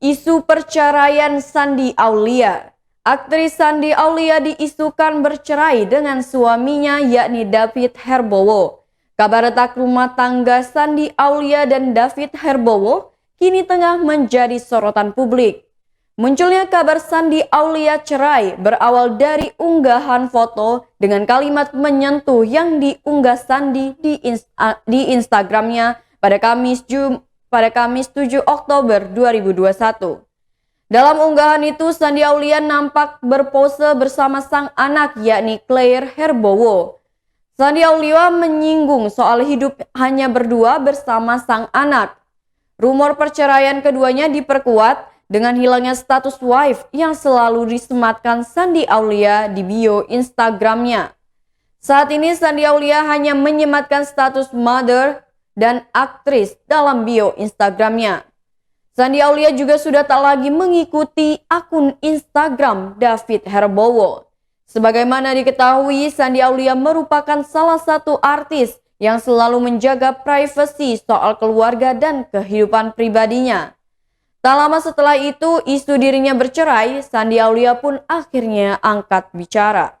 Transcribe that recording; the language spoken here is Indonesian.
Isu perceraian Shandy Aulia. Aktris Shandy Aulia diisukan bercerai dengan suaminya yakni David Herbowo. Kabar retak rumah tangga Shandy Aulia dan David Herbowo kini tengah menjadi sorotan publik. Munculnya kabar Shandy Aulia cerai berawal dari unggahan foto dengan kalimat menyentuh yang diunggah Shandy di Instagramnya pada Kamis 7 Oktober 2021. Dalam unggahan itu, Shandy Aulia nampak berpose bersama sang anak yakni Claire Herbowo. Shandy Aulia menyinggung soal hidup hanya berdua bersama sang anak. Rumor perceraian keduanya diperkuat dengan hilangnya status wife yang selalu disematkan Shandy Aulia di bio Instagramnya. Saat ini Shandy Aulia hanya menyematkan status mother dan aktris dalam bio Instagramnya. Shandy Aulia juga sudah tak lagi mengikuti akun Instagram David Herbowo. Sebagaimana diketahui, Shandy Aulia merupakan salah satu artis yang selalu menjaga privasi soal keluarga dan kehidupan pribadinya. Tak lama setelah itu, isu dirinya bercerai, Shandy Aulia pun akhirnya angkat bicara.